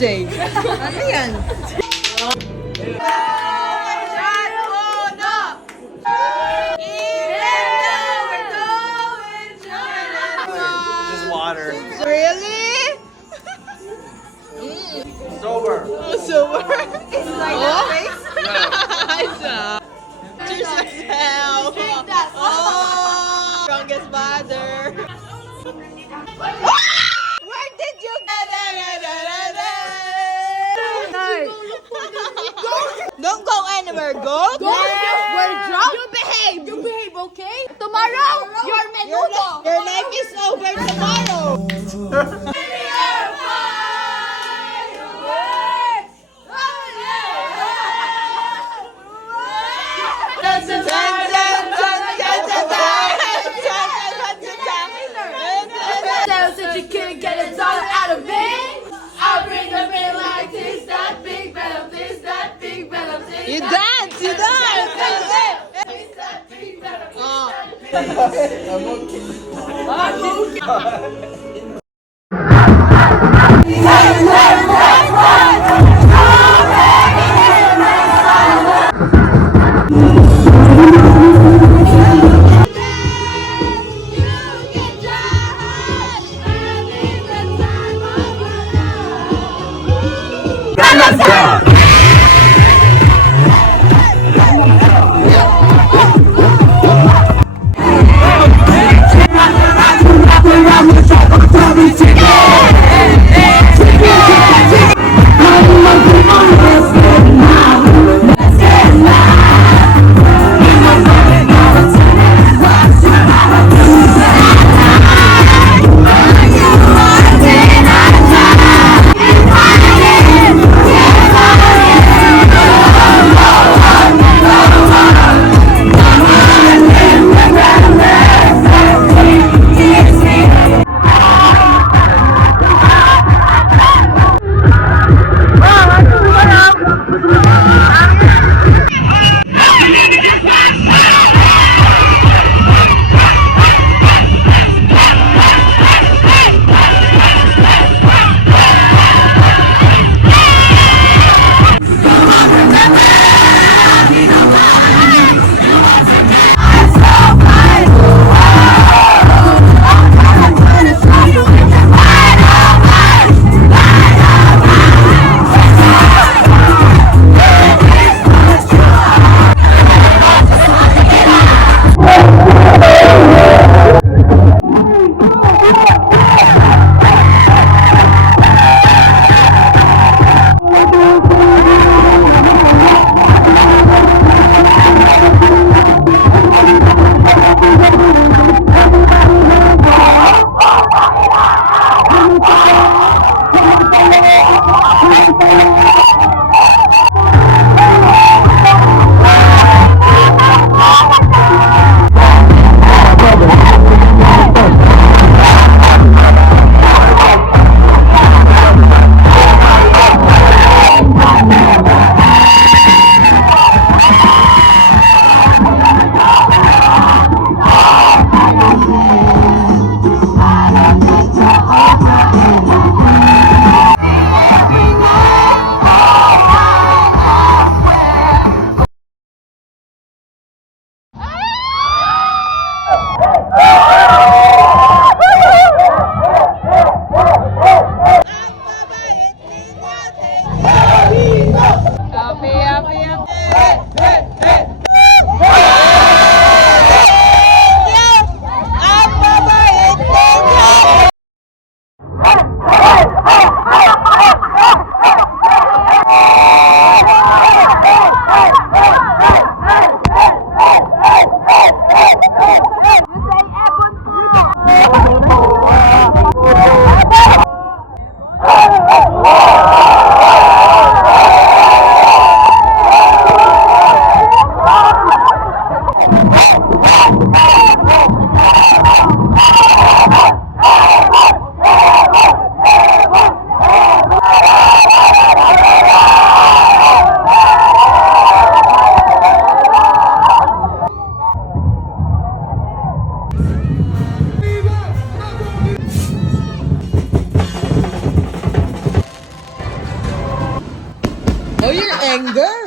MJ. Ano yan? Just water. Really? Sober. Super. It's like that face? It's cheers myself. Oh, strongest father. Where did you get Don't go anywhere. Go. We're drunk. You behave. You behave, okay? Tomorrow, your menudo. Your life is over tomorrow. Since you can't get a dollar out of me, I'll bring a bill like this, that big bell of this, that big bell of this. You dance. You dance. This, that big bell of this, Oh. anger.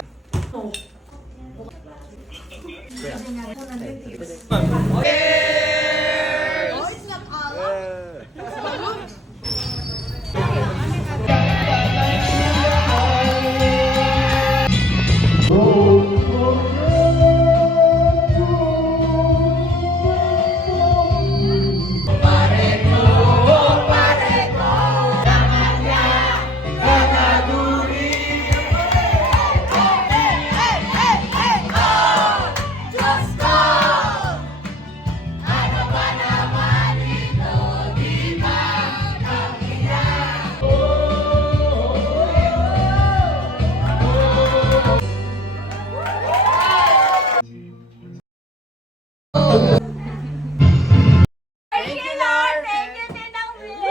Thank you, Lord. Thank you, Ninang Will.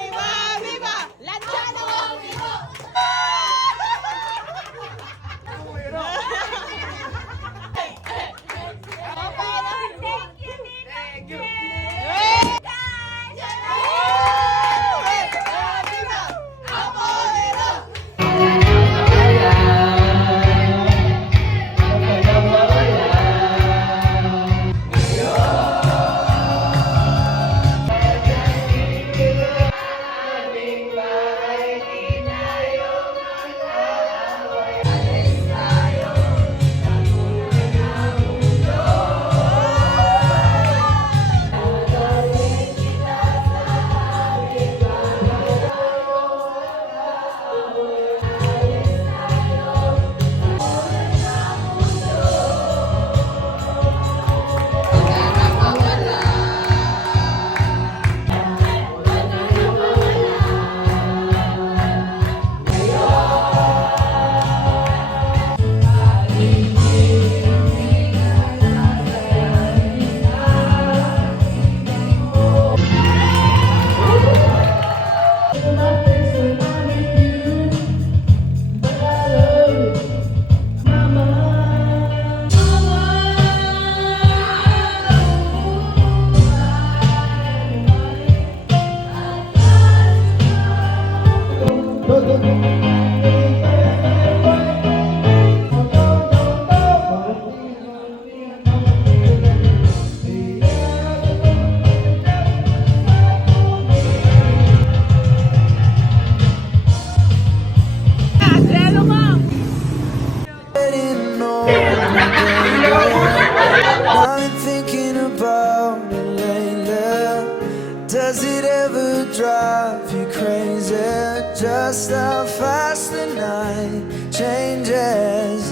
Viva, viva, Lanchano. Thank you, Ninang Will. I've been thinking about it lately. Does it ever drive you crazy? Just how fast the night changes.